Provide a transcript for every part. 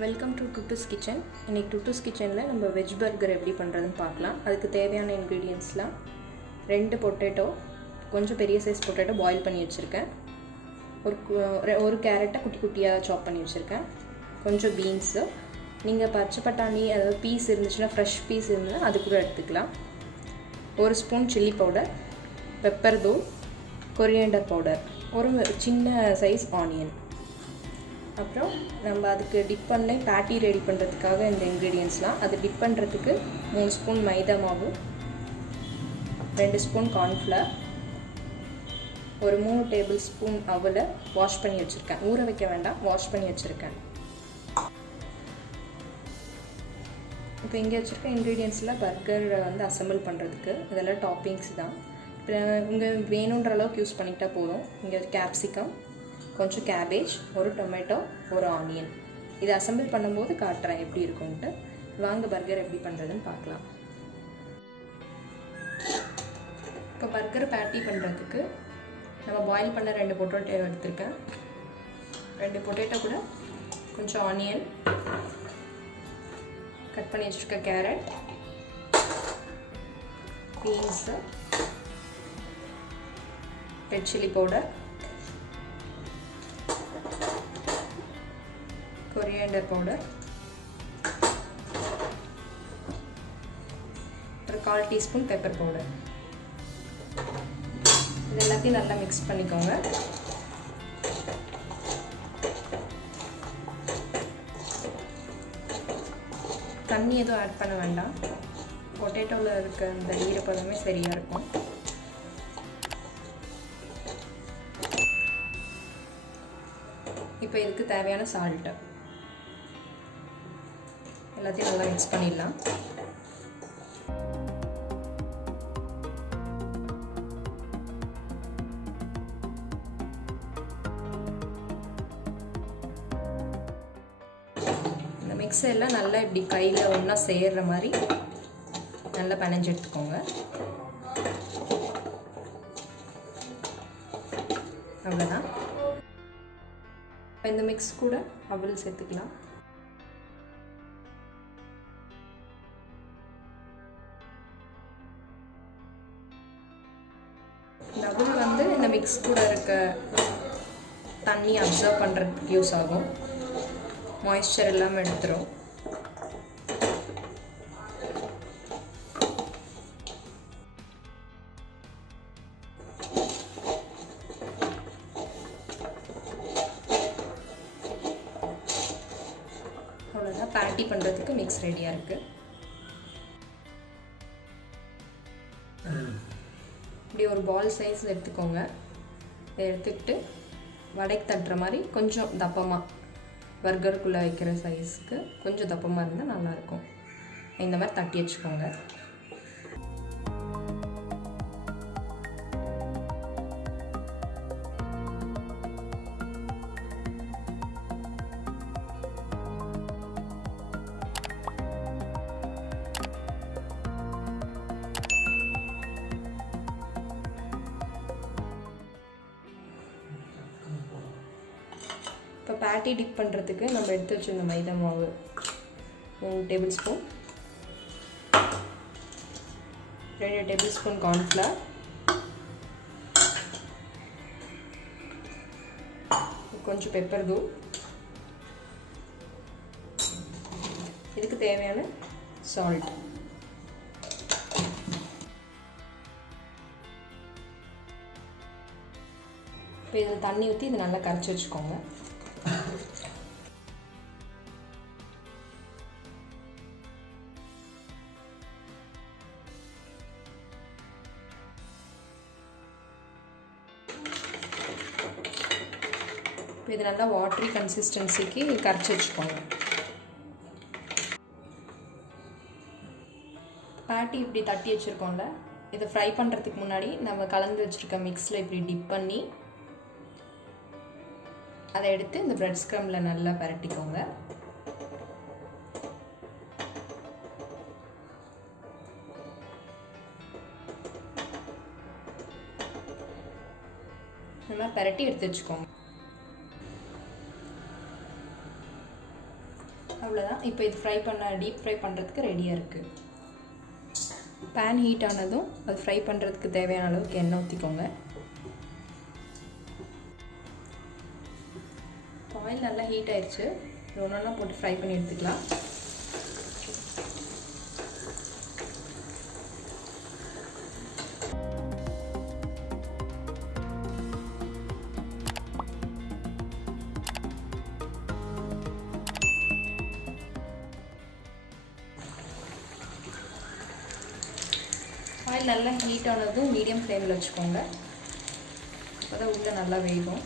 Welcome to டுட்டுஸ் kitchen. இன்றைக்கி டுட்டுஸ் கிச்சனில் நம்ம வெஜ் பர்கர் எப்படி பண்ணுறதுன்னு பார்க்கலாம். அதுக்கு தேவையான இன்க்ரீடியன்ட்ஸ்லாம் 2 பொட்டேட்டோ, கொஞ்சம் பெரிய சைஸ் பொட்டேட்டோ பாயில் பண்ணி வச்சுருக்கேன். ஒரு கேரட்டை குட்டி குட்டியாக சாப் பண்ணி வச்சுருக்கேன். கொஞ்சம் பீன்ஸு, நீங்கள் பச்சை பட்டாணி அதாவது பீஸ் இருந்துச்சுன்னா ஃப்ரெஷ் பீஸ் இருந்ததுன்னா அது கூட எடுத்துக்கலாம். 1 ஸ்பூன் சில்லி பவுடர், பெப்பர் தூள், கொரியாண்டர் பவுடர், ஒரு சின்ன சைஸ் ஆனியன். அப்புறம் நம்ம அதுக்கு டிப் பண்ண பேட்டி ரெடி பண்ணுறதுக்காக இந்த இன்க்ரீடியன்ட்ஸ்லாம். அது டிப் பண்ணுறதுக்கு 3 ஸ்பூன் மைதா மாவு, 2 ஸ்பூன் கார்ன்ஃப்ளவர், ஒரு 3 டேபிள் ஸ்பூன் அவலை வாஷ் பண்ணி வச்சுருக்கேன். ஊற வைக்க வேண்டாம், வாஷ் பண்ணி வச்சுருக்கேன். இப்போ இங்கே வச்சுருக்க இன்க்ரீடியன்ட்ஸில் பர்கர் அசம்பிள் பண்ணுறதுக்கு இதெல்லாம் டாப்பிங்ஸ் தான். இப்போ இங்கே வேணுன்ற அளவுக்கு யூஸ் பண்ணிக்கிட்டால் போதும். இங்கே capsicum, கொஞ்சம் cabbage, ஒரு டொமேட்டோ, ஒரு ஆனியன். இதை அசம்பிள் பண்ணும்போது காட்டுறேன் எப்படி இருக்கும்ட்டு. வாங்க பர்கர் எப்படி பண்ணுறதுன்னு பார்க்கலாம். இப்போ பர்கர் பேட்டி பண்ணுறதுக்கு நம்ம பாயில் பண்ண 2 பொட்டேட்டோ எடுத்திருக்கேன். 2 பொட்டேட்டோ கூட கொஞ்சம் ஆனியன், கட் பண்ணி வச்சுருக்க carrot, beans, red chilli powder, coriander powder, ஒரு 1/4 டீஸ்பூன் பெப்பர் பவுடர். இது எல்லாத்தையும் நல்லா மிக்ஸ் பண்ணிக்கோங்க. தண்ணி எதுவும் ஆட் பண்ண வேண்டாம். பொட்டேட்டோவில் இருக்க அந்த ஈரப்பதமே சரியாக இருக்கும். இப்போ இதுக்கு தேவையான சால்ட்டு எல்லாத்தையும் நல்லா மிக்ஸ் பண்ணிடலாம். இந்த மிக்ஸ் எல்லாம் நல்லா இப்படி கையில் ஒன்றா சேர்கிற மாதிரி நல்லா பிணைஞ்சு எடுத்துக்கோங்க. அவ்வளோதான். இந்த மிக்ஸ் கூட அவல் சேர்த்துக்கலாம். இந்த அவல் இந்த மிக்ஸ் கூட இருக்க தண்ணி அப்சர்வ் பண்ணுறதுக்கு யூஸ் ஆகும். மாய்ஸ்சர் இல்லாமல் எடுத்துரும். அவ்வளோதான், பேட்டி பண்ணுறதுக்கு மிக்ஸ் ரெடியாக இருக்குது. இப்படி ஒரு பால் சைஸ் எடுத்துக்கோங்க. இதை எடுத்துக்கிட்டு வடைக்கு தட்டுற மாதிரி கொஞ்சம் தப்பமாக, பர்கருக்குள்ளே வைக்கிற சைஸ்க்கு கொஞ்சம் தப்பமாக இருந்தால் நல்லாயிருக்கும். இந்த மாதிரி தட்டி வச்சுக்கோங்க. இப்போ பேட்டி டிப் பண்ணுறதுக்கு நம்ம எடுத்து வச்சுருந்த மைதா மாவு 3 table spoon, 2 table spoon cornflour, கொஞ்சம் பெப்பர் தூள், இதுக்கு தேவையான சால்ட். இப்போ இதில் தண்ணி ஊற்றி இதை நல்லா கரைச்சி வச்சுக்கோங்க. இது நல்லா வாட்டரி கன்சிஸ்டன்சிக்கு கரைச்சி வச்சுக்கோங்க. பேட்டி இப்படி தட்டி வச்சுருக்கோம்ல, இதை ஃப்ரை பண்ணுறதுக்கு முன்னாடி நம்ம கலந்து வச்சுருக்க மிக்ஸில் இப்படி டிப் பண்ணி அதை எடுத்து இந்த பிரெட் ஸ்க்ரம்பில் நல்லா பரட்டிக்கோங்க. இந்த மாதிரி பரட்டி எடுத்து வச்சுக்கோங்க. அவ்வளோதான். இப்போ இது டீப் ஃப்ரை பண்ணுறதுக்கு ரெடியாக இருக்குது. பேன் ஹீட் ஆனதும் அது ஃப்ரை பண்ணுறதுக்கு தேவையான அளவுக்கு எண்ணெய் ஊற்றிக்கோங்க. ஆயில் நல்லா ஹீட் ஆயிடுச்சு. ஒன்றா போட்டு ஃப்ரை பண்ணி எடுத்துக்கலாம். ஆயில் நல்லா ஹீட் ஆனதும் மீடியம் ஃப்ளேமில் வச்சுக்கோங்க. அப்போ தான் உள்ளே நல்லா வேகும்.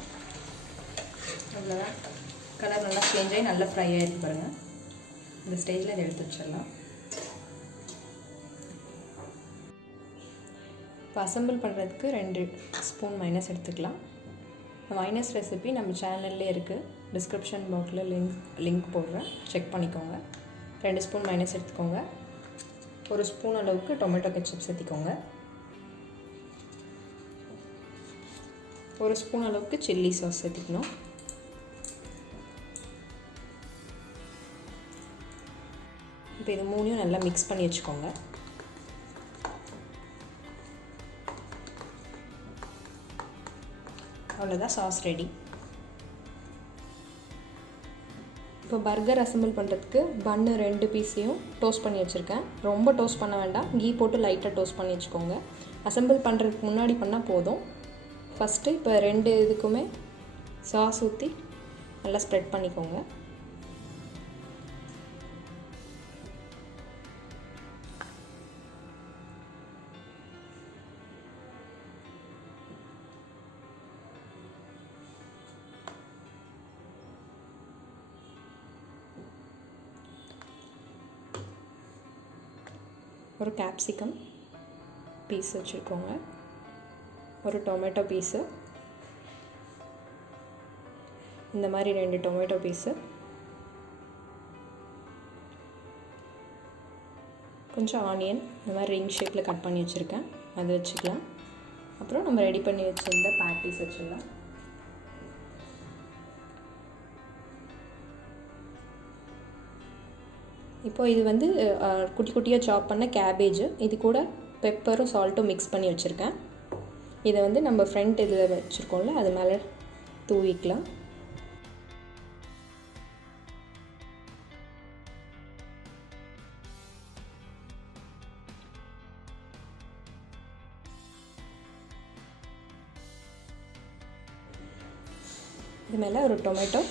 அவ்வளோதான். கலர் நல்லா சேஞ்ச் ஆகி நல்லா ஃப்ரை ஆகிருக்கு பாருங்கள். இந்த ஸ்டேஜில் இதை எடுத்து வச்சிடலாம். இப்போ அசம்பிள் பண்ணுறதுக்கு 2 ஸ்பூன் மைனஸ் எடுத்துக்கலாம். மைனஸ் ரெசிபி நம்ம சேனல்லே இருக்குது. டிஸ்கிரிப்ஷன் பாக்ஸில் லிங்க் போடுறேன், செக் பண்ணிக்கோங்க. 2 ஸ்பூன் மைனஸ் எடுத்துக்கோங்க. 1 ஸ்பூன் அளவுக்கு டொமேட்டோ கெச்சப் சேர்த்திக்கோங்க. 1 ஸ்பூன் அளவுக்கு சில்லி சாஸ் சேர்த்திக்கணும். இப்போ இது 3யும் நல்லா மிக்ஸ் பண்ணி வச்சுக்கோங்க. அவ்வளோதான், சாஸ் ரெடி. இப்போ பர்கர் அசம்பிள் பண்ணுறதுக்கு பன்னு 2 பீஸையும் டோஸ்ட் பண்ணி வச்சுருக்கேன். ரொம்ப டோஸ்ட் பண்ண வேண்டாம், கீ போட்டு லைட்டாக டோஸ்ட் பண்ணி வச்சுக்கோங்க. அசம்பிள் பண்ணுறதுக்கு முன்னாடி பண்ணால் போதும். ஃபஸ்ட்டு இப்போ 2 இதுக்குமே சாஸ் ஊற்றி நல்லா ஸ்ப்ரெட் பண்ணிக்கோங்க. ஒரு capsicum பீஸ் வச்சுருக்கோங்க. ஒரு டொமேட்டோ பீஸு, இந்த மாதிரி 2 டொமேட்டோ பீஸு, கொஞ்சம் ஆனியன் இந்த மாதிரி ரிங் ஷேப்பில் கட் பண்ணி வச்சுருக்கேன், அது வச்சுக்கலாம். அப்புறம் நம்ம ரெடி பண்ணி வச்சுருந்த பேட்டிஸ் வச்சிடலாம். இப்போ இது வந்து குட்டி குட்டியாக சாப் பண்ண கேபேஜ், இது கூட பெப்பரும் சால்ட்டும் மிக்ஸ் பண்ணி வச்சுருக்கேன். இதை வந்து நம்ம ஃப்ரண்ட் இதில் வச்சுருக்கோம்ல, அது மேலே தூவிக்கலாம். இது மேலே ஒரு டொமேட்டோ,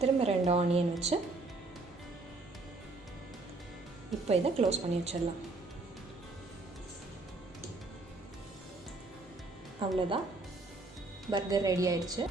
திரும்ப 2 ஆனியன் வச்சு இப்போ இதை க்ளோஸ் பண்ணி வச்சிடலாம். அவ்வளோதான், பர்கர் ரெடி ஆயிடுச்சு.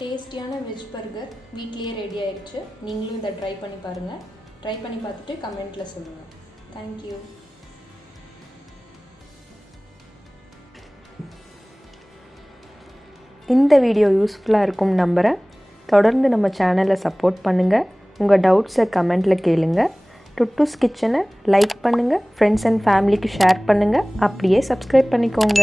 டேஸ்டியான வெஜ் பர்கர் வீட்லேயே ரெடி ஆயிடுச்சு. நீங்களும் இதை ட்ரை பண்ணி பாருங்கள். ட்ரை பண்ணி பார்த்துட்டு கமெண்ட்டில் சொல்லுங்கள். தேங்க்யூ. இந்த வீடியோ யூஸ்ஃபுல்லாக இருக்கும் நம்புகிறேன். தொடர்ந்து நம்ம சேனலை சப்போர்ட் பண்ணுங்கள். உங்கள் டவுட்ஸை கமெண்ட்டில் கேளுங்க. டுட்டூஸ் கிச்சனை லைக் பண்ணுங்கள், ஃப்ரெண்ட்ஸ் அண்ட் ஃபேமிலிக்கு ஷேர் பண்ணுங்கள், அப்படியே சப்ஸ்கிரைப் பண்ணிக்கோங்க.